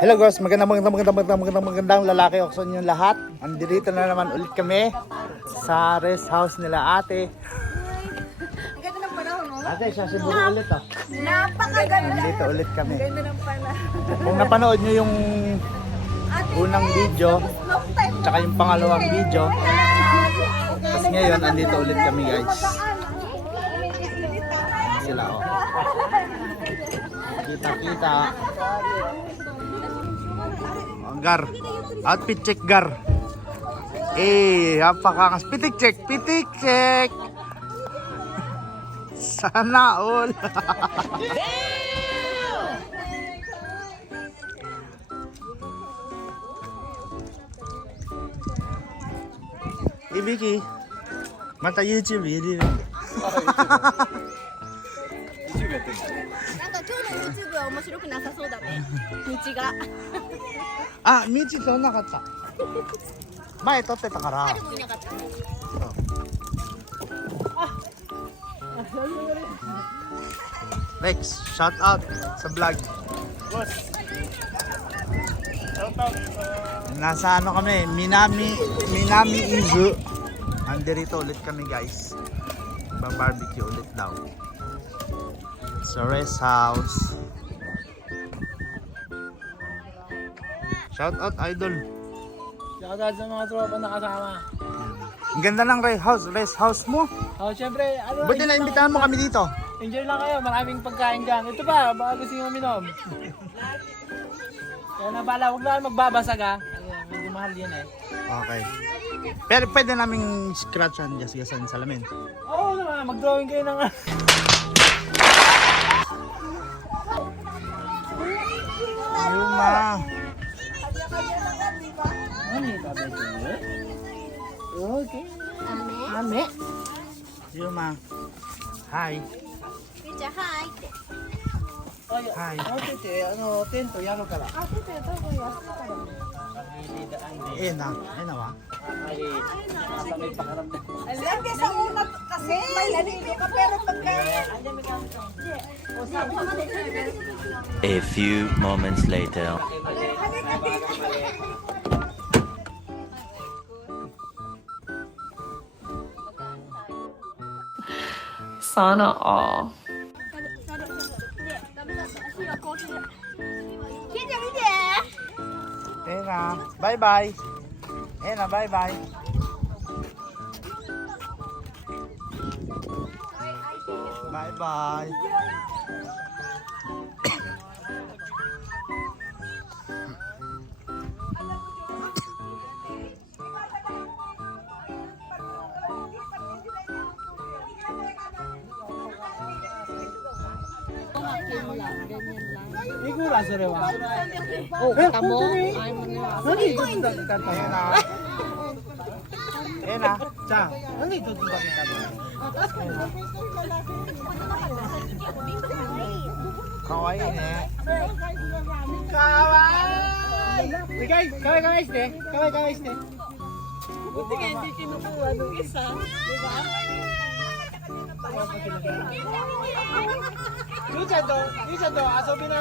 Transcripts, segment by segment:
Hello guys, magandang lalaki ako sa inyo lahat. Andito na naman ulit kami sa rest house nila ate. Ang ganda ng panahon, no? Ate, siya siguro ulit ah. Napakaganda. Andito ulit kami. Ang ganda ng panahon. Kung napanood nyo yung unang video, Long time. tsaka yung pangalawang video, tapos ngayon andito ulit kami guys. Sila oh. Kita-kita. Gar. Outfit check gar. Napakakas. Pitik check. Sana all. Ibiki. Mata YouTube video. なんか今日の YouTube は面白くなさそうだね。道が。あ、道そんなかった。前撮ってたから。誰もいなかった。 Lex, shout out sa vlog. Nasa ano kami, Minami Izu. Andirito ulit kami guys. Barbecue ulit daw. Sa rest house. Shout out idol. Shoutout sa mga tropa na kasama. Ang ganda ng rest house mo. Oh, syempre, ano, Buti na imbitahan mo kami dito. enjoy lang kayo, maraming pagkain dyan. Ito pa, baka gusto nyo uminom. Kaya na pala, huwag lang magbabasag ha. Ayan, medyo mahal yan eh. Okay. Pero pwede naming scratchan, gasgasan sa salamin. Oo naman, mag-drawing kayo ng... Yuma. Ano yung tabay ko? Okay. Ame. Yuma. Hi. ゆうちゃん、はいって。 Hi. 待ってて、テントやるから。あ、先生、どうぞ安いから。 Ayun na wa. Lagi sa una kasi may nalito ka pero pagka... A few moments later. Sana all. 見て見て Ayun na. Bye-bye. Ayun na, bye-bye. Bye-bye. Igura, sore wa. Oh, kita mo? Nani ito kita to? Ayun na. Ayun na. Cha, nani ito kita to? Kawaii ne. Bigay, kaway ste. Kaway ste. Buti nga hindi kinukuha nung isa. Diba? Isa to, asobi na.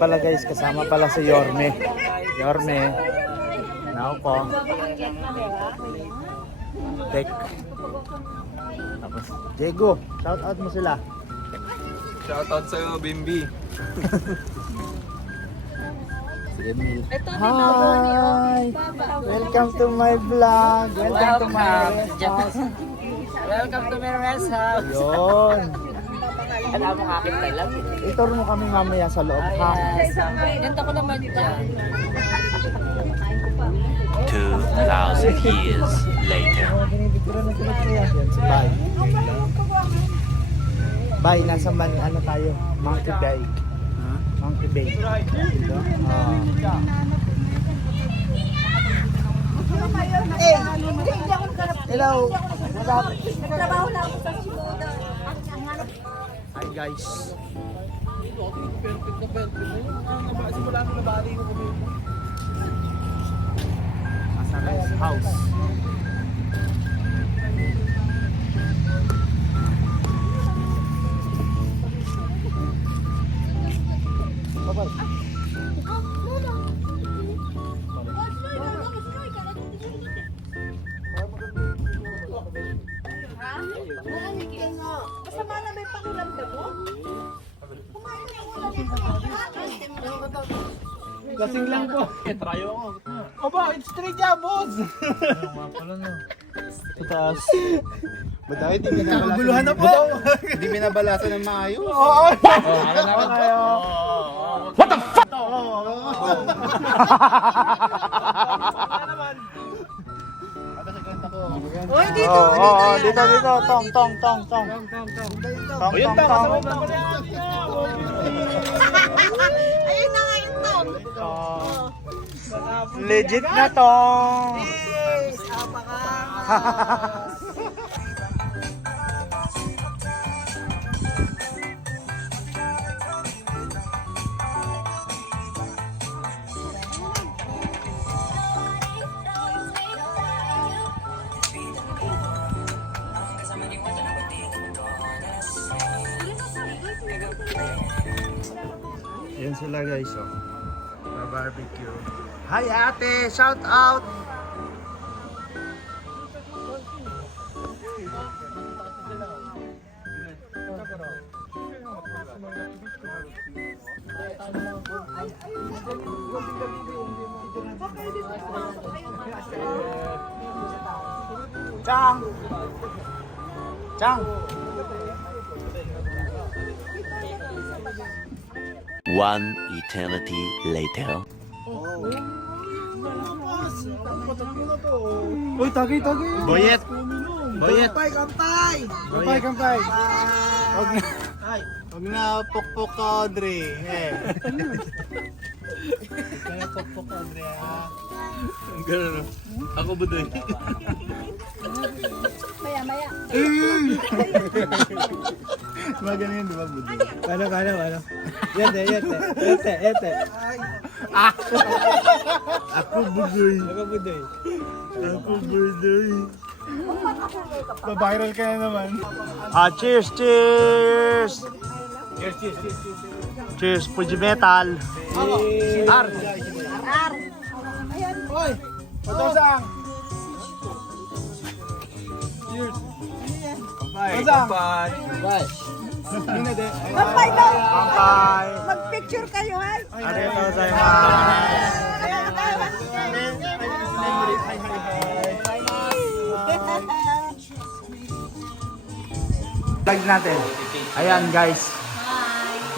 Pala guys, kasama pala si Yorme. Yorme. Naoko. Tek. Tapos Diego, shout out mo sila. Shoutout sa'yo, Bimbi. Hi! Welcome to my vlog. Welcome to my house. Welcome to my rest house. Yun. Alam mo aking Thailand. Ituro mo kami mamaya sa loob ha. Ganda ko naman dyan. 2,000 years later. Yan si Bay. Bay, nasa ano tayo? Monkey Bay. Monkey Bay. Dito? Hindi ako nagkarap. Hello. Nagtrabaho na ako sa Shimoda. Hi guys. Simula ko na bali ko kami. Nasa rest house. Lasing lang po. Trayo ako. Aba, it's straight niya, boss. Taas. Ba't di binabalasan? Kaguluhan na po. Hindi binabalasan ng maayos. Oo. Ano naman kayo? What the fuck? Uy, dito, Dito. Tong. Ayun ba, kasama ba pala? Ayun na nga yung tong. Legit na tong. Yes, apaka. Yan sila guys, oh. Barbecue. Hi ate, shout out. Chang. One eternity later. Uy, tagay. Boyet. Kampay. Huwag na pukpok ka, Audrey. Kaya pukpok ka, Audrey, ha? Ganun, ako budoy. Maya. Magano yun, di ba, budoy? Paano? Yete. Ako budoy. Ako budoy. Pa-viral ka na naman. Cheers! Cheers, Fuji Metal. Ar! Hoy, patosang. Cheers. Kampay. Kampay daw. Kampay! Mag-picture kayo, ha? Arigatou gozaimasu! Vlog natin. Ayan guys.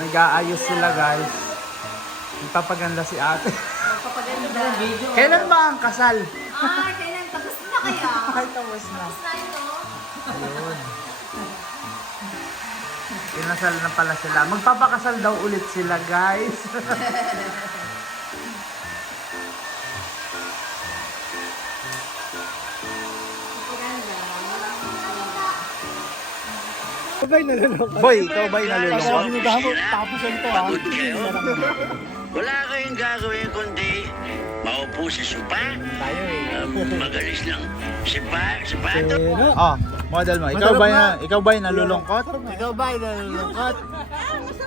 Nag-aayos sila guys. Nagpapaganda si ate. Kailan ba ang kasal? Kailan? Tapos na kaya? Ay, tapos na. Ayun. Kinasal na pala sila. Magpapakasal daw ulit sila guys. Boy, ikaw ba'y nalulungkot? Tapos ito ha. Wala kayong gagawin kundi maupo sa sopa. Magalis lang. Sipato. Oh, model mo. Ikaw ba'y nalulungkot? Ikaw ba'y nalulungkot?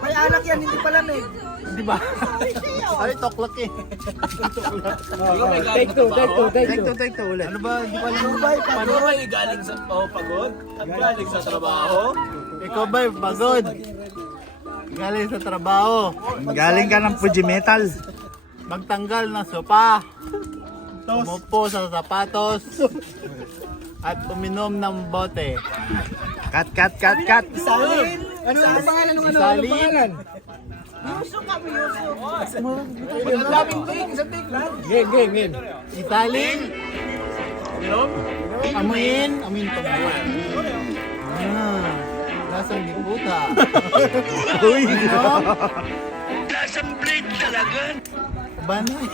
May anak yan, hindi pala na eh. Di ba? Ay, toklak eh. Take two ulit. Ano ba? Di ba Paano ba galing sa pagod? At galing sa trabaho? Ikaw ba'y pagod? Galing sa trabaho. Galing ka ng Fuji Metal. Magtanggal ng sopa. Umupo sa sapatos. At uminom ng bote. Cut. Salin! Ano pangalan? Salin. Isang take lang. Game. Italin. Amuin tungguan. Lasang liputa. Uy, Lasang blade talaga. Banay.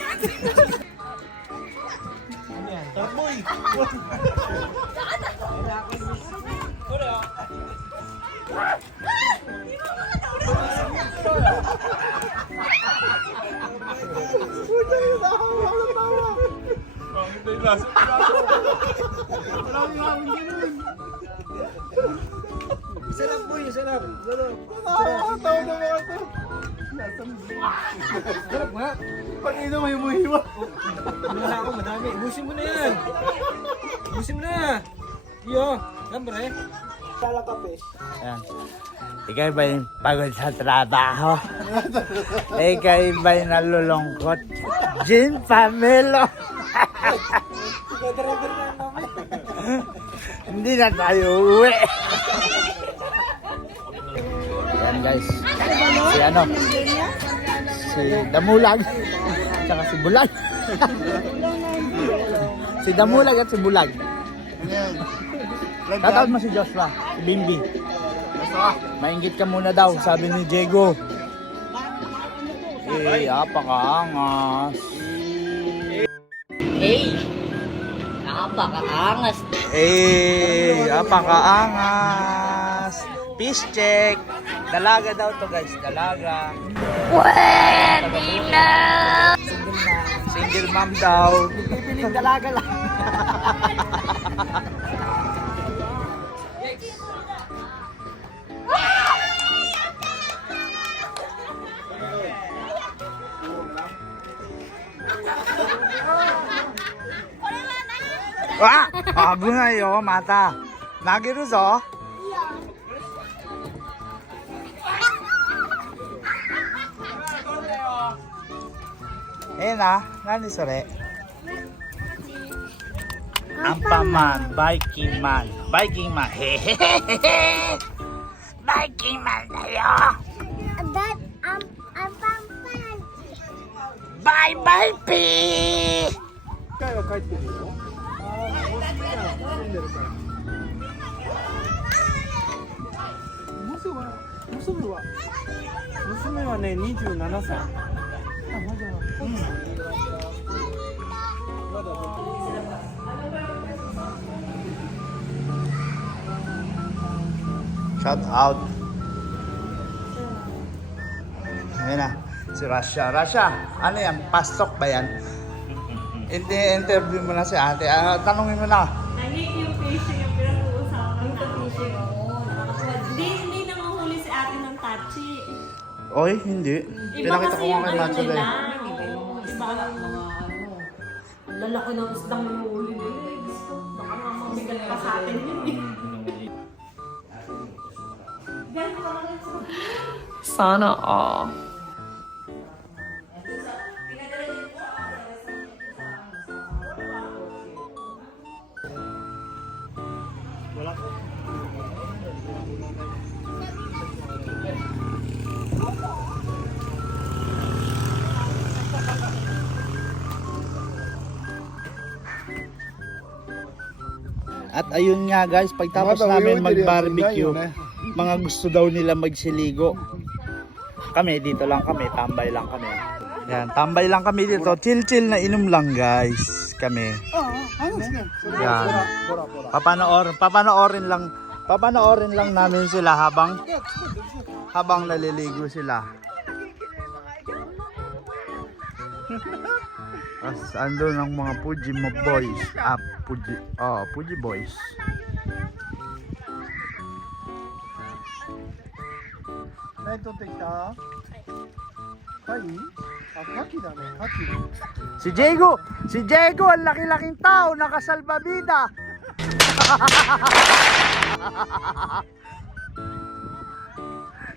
Sarap boy, sarap. Sarap nga. Pag-ino may muhiwa. Wala ako, madami. Ubusin mo na yan. Ubusin mo na. Iyo, siyempre. Ayan. Ikaw ba'y pagod sa trabaho? Ikaw ba'y nalulungkot? Jean Pamelo! Hindi na tayo uwi. Ayan guys. Si ano? Si Damulag. Tsaka si Bulag. Si Damulag at si Bulag. Tatawad mo si Joshua. Si Bimbi. Maingit ka muna daw, sabi ni Diego. Apakaangas. Napakaangas. Apakaangas. Peace check. Dalaga daw to guys, dalaga. Pwede na! Single mom daw. Pipiling dalaga lang. Wah! Bungayo, mata. Nagiruzo? Nani sore? Ampaman, Viking man. Viking man. Hehehehe. Viking man tayo. That I'm fine. Bye bye, P. Shout out. Ayan na, si Rasha. Rasha, ano yan? Pasok ba yan? Interview mo na si ate. Tanungin mo na. Nahit yung fishing yung pinag-uusapan natin. Hindi nanguhuli si ate ng tachi. Oy, hindi. Iba Pinakita kasi ko yung nga kay ano Macho nila. eh. Iba ang mga lalaki ng isdang nanguhuli nila. Baka nga mamigal pa sa atin yun eh. Sana all. At ayun nga guys, pagtapos namin mag-barbecue, mga gusto daw nila magsiligo. Kami dito lang kami, tambay lang kami. Yan, tambay lang kami dito. Chill na inom lang guys kami. Yan. Papanoorin lang namin sila habang naliligo sila. As andun ang mga Fuji mo boys. Fuji boys. Si Diego, ang laki-laking tao, nakasalbabida.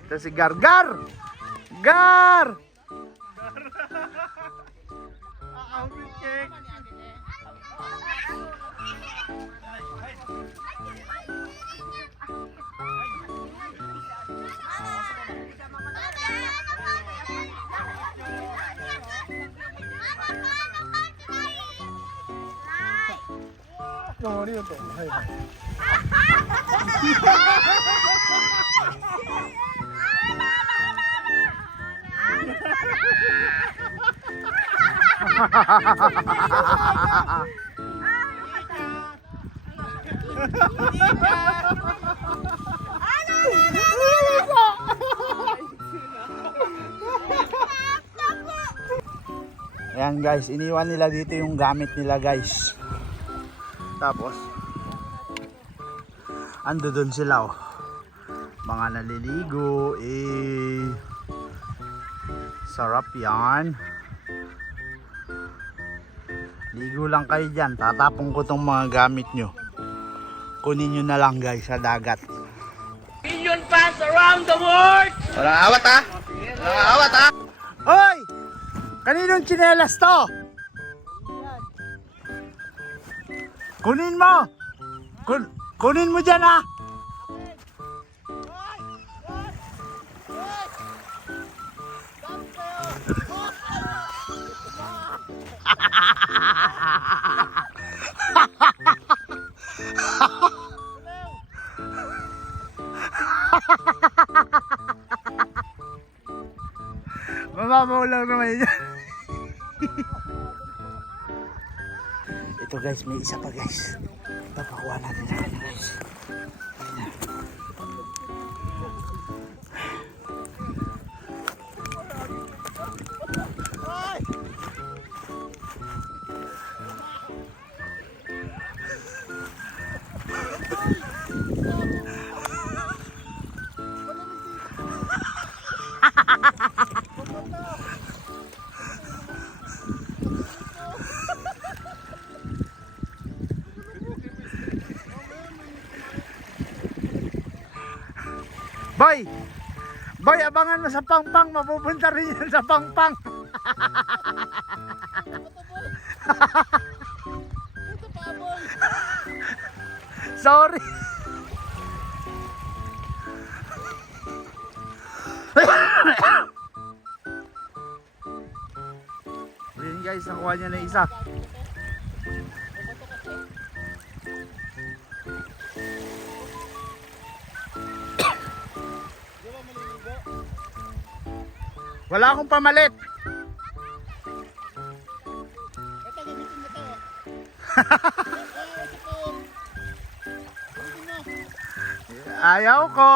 Ito si Gar. Ayan guys, iniwan nila dito yung gamit nila guys. Tapos ando doon sila oh. Mga naliligo sarap yan. Ligo lang kayo dyan, tatapong ko tong mga gamit nyo. Kunin nyo na lang guys sa dagat. Dance around the world! Walang awat ha? Walang awat ha? Hoy! Kaninong tsinelas to? Kunin mo! Kunin mo dyan ha! Mamamaulang naman yan. Ito guys, may isa pa guys. Papakuha natin na kanya guys. Boy! Boy, abangan mo sa pangpang. Mapupunta rin yan sa pangpang. Sorry. Ayun guys, nakuha niya na isa. Wala akong pamalit. Ito, gamitin mo to. Ayaw ko.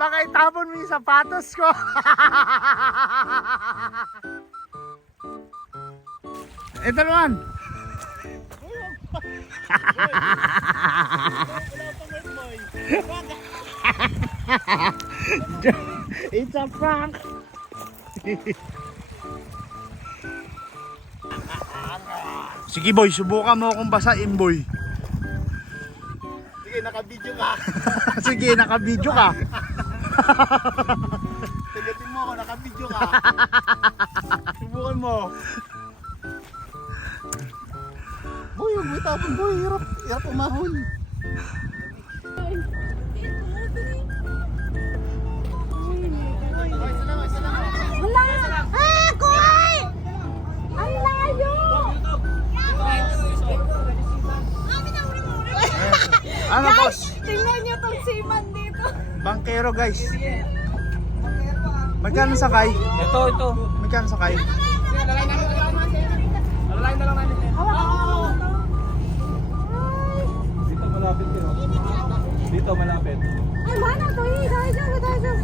Baka itapon mo yung sapatos ko. Ito naman. It's a prank. Sige boy, subukan mo akong basain boy. Sige, naka-video ka. Sige, naka-video ka. Tigatin mo ako, naka-video ka. Subukan mo. Boy, huwag mo itapon boy. Hirap umahon. Wala! Ah, kuhay! Ang layo! Ano boss? Tingnan niyo tong seaman dito. Bangkero guys. Magkano sakay? Ito. Magkano sakay? Alalain na lang namin. Dito malapit yun. Dito malapit. Ay, mana to eh. Dahil.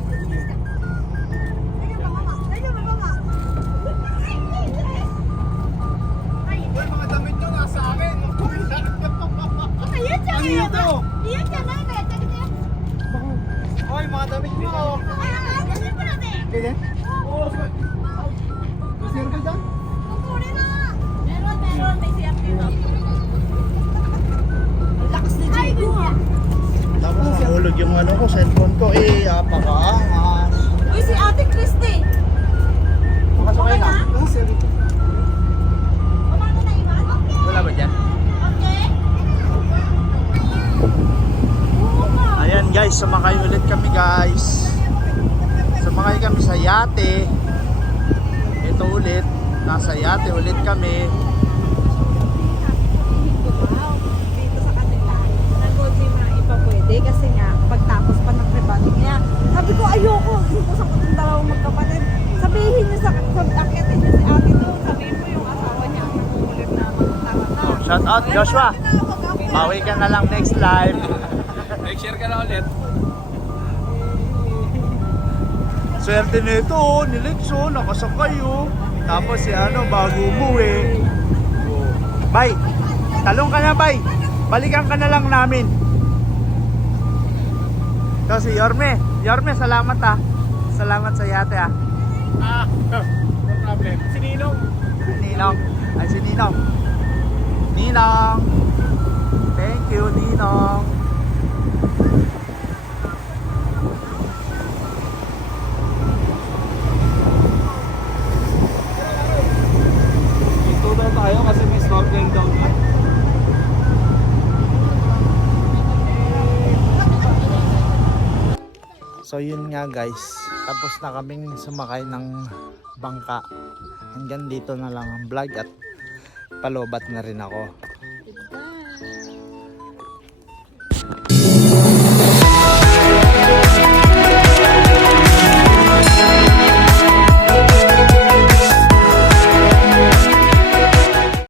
Mga damit nyo nasa akin. Ayan siya. Ano ito? Ayan siya na. Hoy, mga damit nyo. Ay, ko natin. Pwede? Oo. Masir ka dyan? Kukunin na. Meron. May siyak dito. Lakas ni Jigo. Tapos nahulog yung ano ko, cellphone ko. Apakaangas. Uy, si Ate Christy. Makasakay na. Umano na iba? Okay. Wala ba dyan? Okay. Oo nga. Ayan guys, sumakay ulit kami guys. Sumakay kami sa yate. Ito ulit, nasa yate ulit kami. Dito sa kanila, nag-goal si mga iba pwede kasi nga pagtapos pa ng rebanding niya. Sabi ko ayoko, hinukusan ko itong dalawang magkapatid. Sabihin niyo sa akitin niyo si ate doon, sabihin mo yung asawa niya ang nangungulit na magtarata. Shout out Joshua. Bawi ka na lang next live. Share ka na ulit. Swerte nito oh, ni Lexo, nakasakay oh. Tapos si ano, bago umuwi. Bay, talong ka na bay. Balikan ka na lang namin. Ito si Yorme. Yorme, salamat ah. Salamat sa yate ah. No problem. Si Ninong. Ninong. Ay si Ninong. Ninong. Thank you Ninong. So yun nga guys, tapos na kaming sumakay ng bangka. Hanggang dito na lang ang vlog at palobat na rin ako.